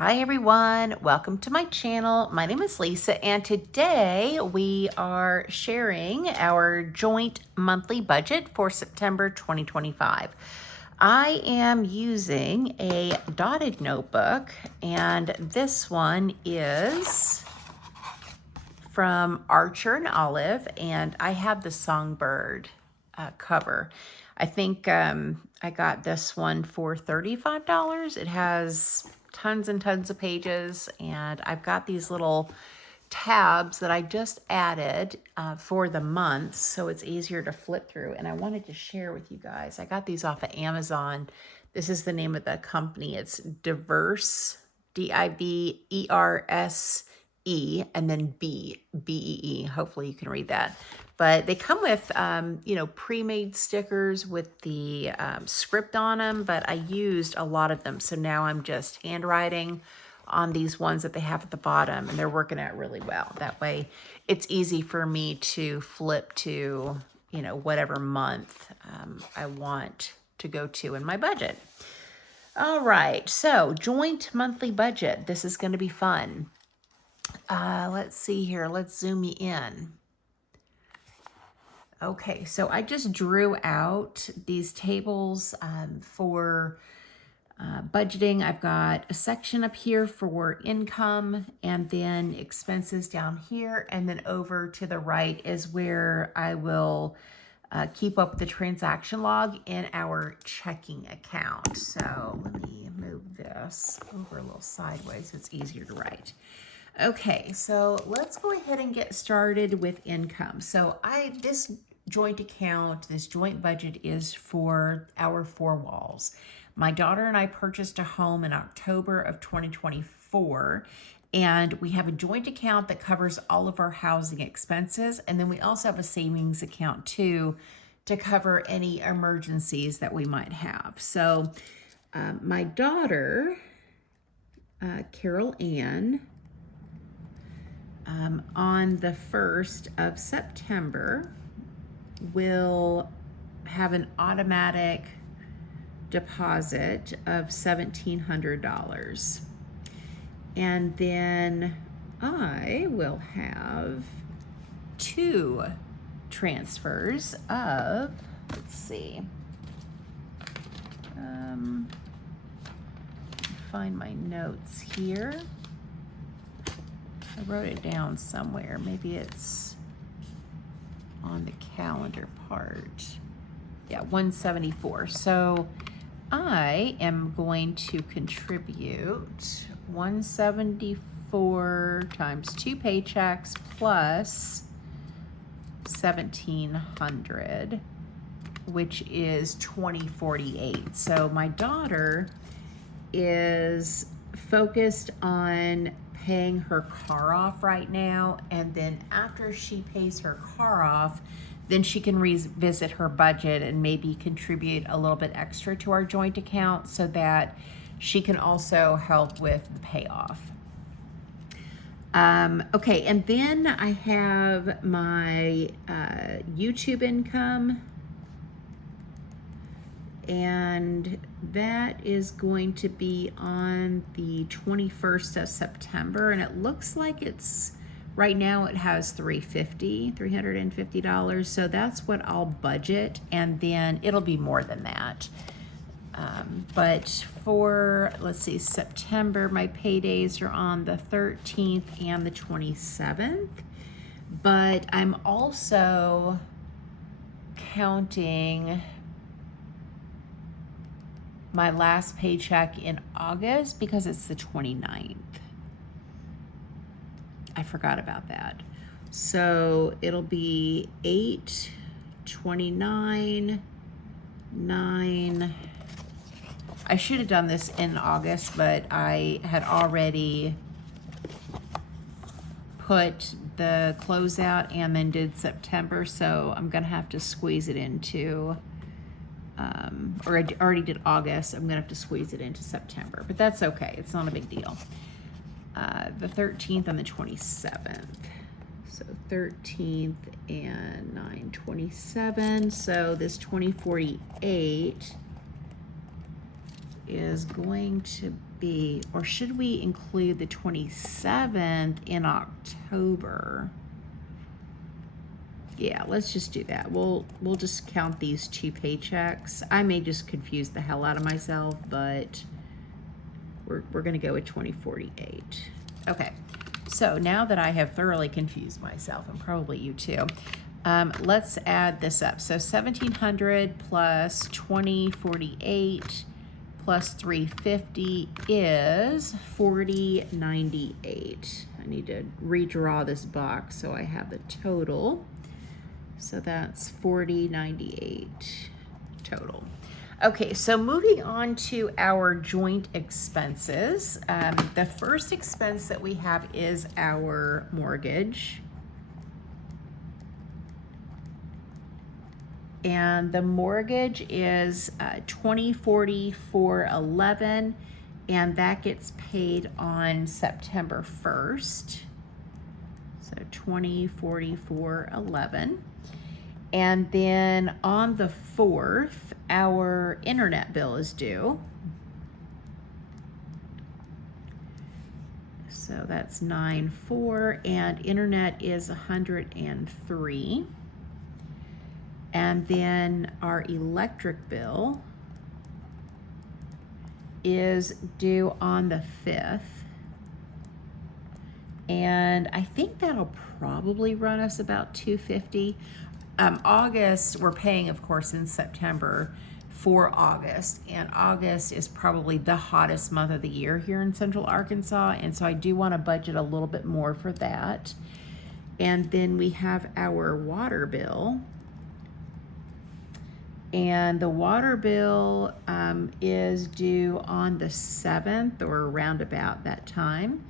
Hi everyone, welcome to my channel. My name is Lisa and today we are sharing our joint monthly budget for September 2025. I am using a dotted notebook and this one is from Archer and Olive and I have the Songbird cover. I think I got this one for $35. It has tons and tons of pages, and I've got these little tabs that I just added for the months, so it's easier to flip through. And I wanted to share with you guys. I got these off of Amazon. This is the name of the company. It's Diverse, D-I-V-E-R-S-E, and then B-E-E. Hopefully you can read that. But they come with, pre-made stickers with the script on them, but I used a lot of them. So now I'm just handwriting on these ones that they have at the bottom, and they're working out really well. That way it's easy for me to flip to, whatever month I want to go to in my budget. All right, so joint monthly budget. This is going to be fun. Let's see here. Let's zoom you in. Okay, so I just drew out these tables for budgeting. I've got a section up here for income and then expenses down here. And then over to the right is where I will keep up the transaction log in our checking account. So let me move this over a little sideways so it's easier to write. Okay, so let's go ahead and get started with income. So this joint account, this joint budget is for our four walls. My daughter and I purchased a home in October of 2024, and we have a joint account that covers all of our housing expenses. And then we also have a savings account too to cover any emergencies that we might have. So my daughter, Carol Ann, on the 1st of September, will have an automatic deposit of $1,700. And then I will have two transfers of, let's see, find my notes here. I wrote it down somewhere. Maybe it's on the calendar part. Yeah, 174. So I am going to contribute 174 times 2 paychecks plus 1,700, which is 2,048. So my daughter is focused on paying her car off right now, and then after she pays her car off, then she can revisit her budget and maybe contribute a little bit extra to our joint account so that she can also help with the payoff. Okay, and then I have my YouTube income, and that is going to be on the 21st of September, and it looks like it's right now it has $350. So that's what I'll budget, and then it'll be more than that. But for, let's see, September, my paydays are on the 13th and the 27th, but I'm also counting my last paycheck in August because it's the 29th. I forgot about that. So it'll be 8, 29, 9. I should have done this in August, but I had already put the closeout and then did September. So I'm going to have to squeeze it into or I already did August. I'm gonna have to squeeze it into September, but that's okay. It's not a big deal. The 13th and the 27th. So 13th and 9/27. So this 2048 is going to be, or should we include the 27th in October? Yeah, let's just do that. We'll just count these 2 paychecks. I may just confuse the hell out of myself, but we're gonna go with 2048. Okay, so now that I have thoroughly confused myself, and probably you too, let's add this up. So 1,700 plus 2048 plus 350 is 4098. I need to redraw this box so I have the total. So that's 4098 total. Okay, so moving on to our joint expenses. The first expense that we have is our mortgage. And the mortgage is $2044.11, and that gets paid on September 1st. So $2044.11. And then on the 4th, our internet bill is due. So that's 9/4, and internet is 103. And then our electric bill is due on the 5th. And I think that'll probably run us about $250. August, we're paying, of course, in September for August. And August is probably the hottest month of the year here in Central Arkansas. And so I do want to budget a little bit more for that. And then we have our water bill. And the water bill is due on the 7th or around about that time.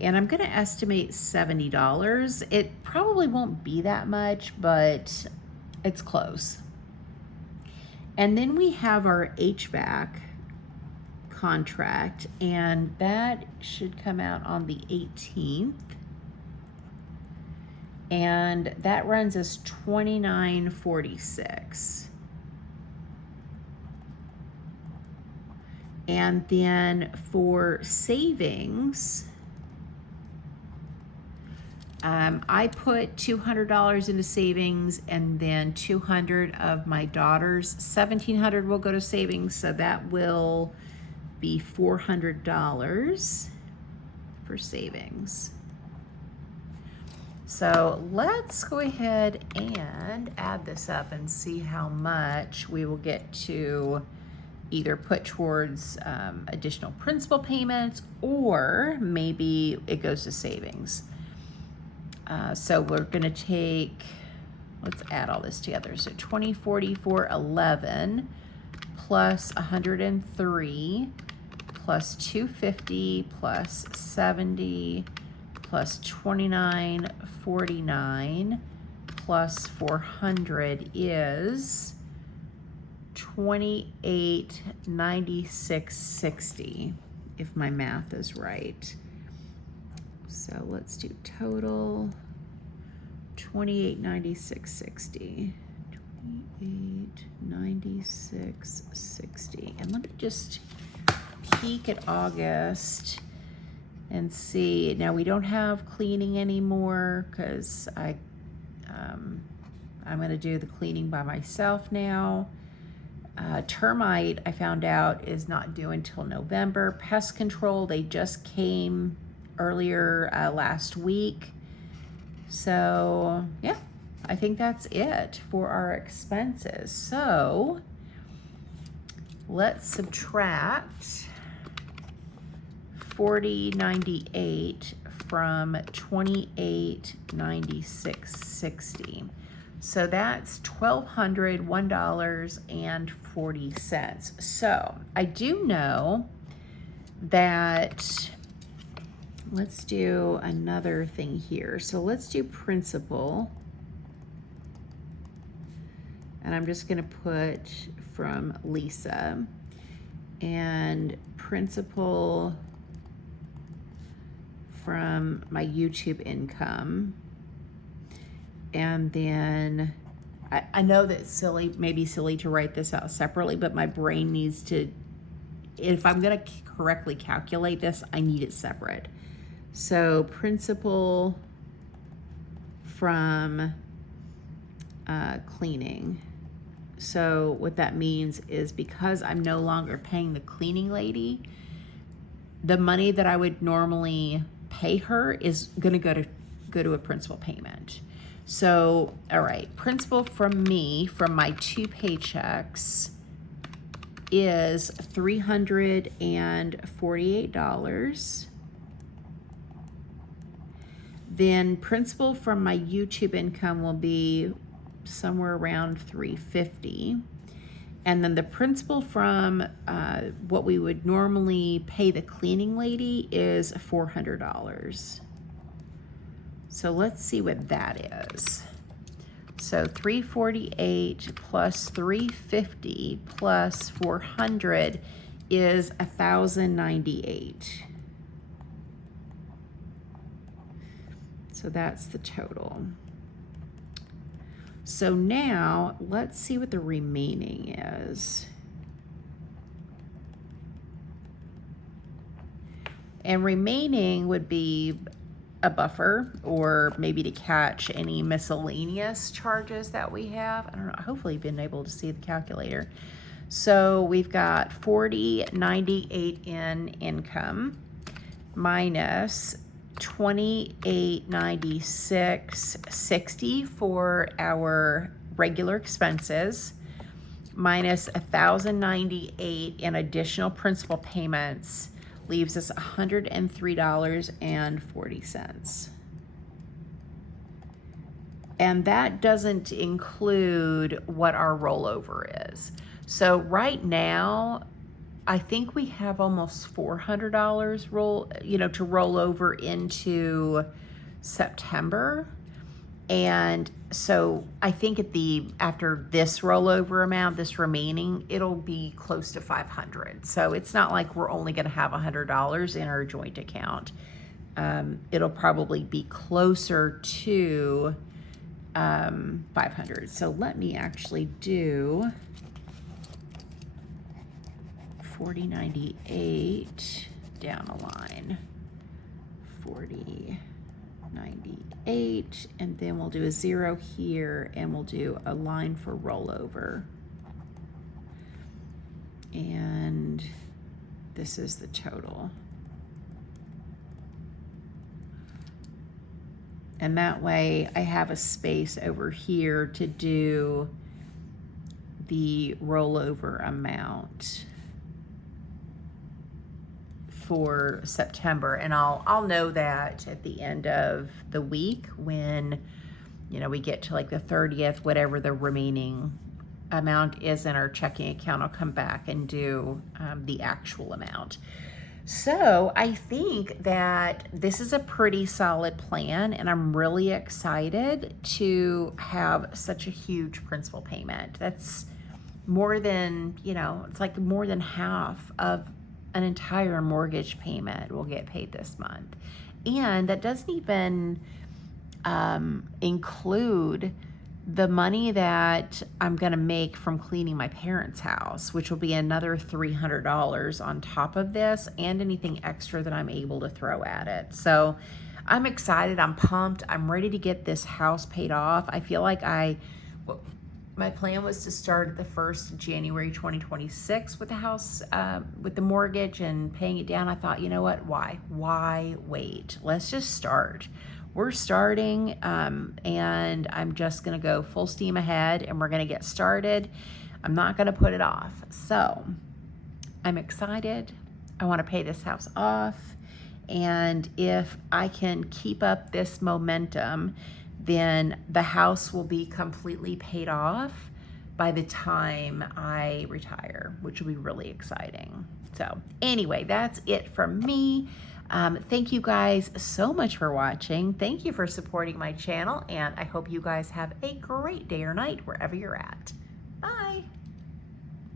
And I'm going to estimate $70. It probably won't be that much, but it's close. And then we have our HVAC contract, and that should come out on the 18th. And that runs us $29.46. And then for savings, I put $200 into savings, and then $200 of my daughter's $1,700 will go to savings, so that will be $400 for savings. So let's go ahead and add this up and see how much we will get to either put towards additional principal payments, or maybe it goes to savings. So we're gonna take, let's add all this together. So 2044.11 plus 103 plus 250 plus 70 plus 2949 plus 400 is 2896.60, if my math is right. So let's do total 2896.60. 2896.60. And let me just peek at August and see. Now we don't have cleaning anymore because I'm going to do the cleaning by myself now. Termite, I found out, is not due until November. Pest control, they just came earlier last week. So yeah, I think that's it for our expenses. So let's subtract 4098 from 2896.60. So that's $1,201.40. So I do know that, let's do another thing here. So let's do principal. And I'm just gonna put from Lisa, and principal from my YouTube income. And then I know that's silly, maybe silly to write this out separately, but my brain needs to if I'm going to correctly calculate this, I need it separate. So principal from cleaning. So what that means is, because I'm no longer paying the cleaning lady, the money that I would normally pay her is going to go to a principal payment. So, all right, principal from me, from my 2 paychecks, is $348. Then principal from my YouTube income will be somewhere around $350. And then the principal from what we would normally pay the cleaning lady is $400. So let's see what that is. So 348 plus 350 plus 400 is 1,098. So that's the total. So now let's see what the remaining is. And remaining would be a buffer, or maybe to catch any miscellaneous charges that we have. I don't know, hopefully you've been able to see the calculator. So we've got $40.98 in income minus $28.96.60 for our regular expenses, minus $1,098 in additional principal payments, leaves us $103.40. And that doesn't include what our rollover is. So right now, I think we have almost $400 to roll over into September. And so I think after this rollover amount, this remaining, it'll be close to $500. So it's not like we're only going to have $100 in our joint account. It'll probably be closer to 500. So let me actually do 4098 down a line, 4098, and then we'll do a 0 here, and we'll do a line for rollover. And this is the total. And that way I have a space over here to do the rollover amount for September. And I'll know that at the end of the week when, we get to like the 30th, whatever the remaining amount is in our checking account, I'll come back and do the actual amount. So I think that this is a pretty solid plan, and I'm really excited to have such a huge principal payment. That's more than, it's like more than half of an entire mortgage payment will get paid this month. And that doesn't even include the money that I'm going to make from cleaning my parents' house, which will be another $300 on top of this, and anything extra that I'm able to throw at it. So I'm excited. I'm pumped. I'm ready to get this house paid off. I feel like my plan was to start at the 1st of January 2026 with the house, with the mortgage and paying it down. I thought, you know what? Why wait? Let's just start. We're starting, and I'm just going to go full steam ahead, and we're going to get started. I'm not going to put it off. So I'm excited. I want to pay this house off. And if I can keep up this momentum, then the house will be completely paid off by the time I retire, which will be really exciting. So anyway, that's it from me. Thank you guys so much for watching. Thank you for supporting my channel, and I hope you guys have a great day or night wherever you're at.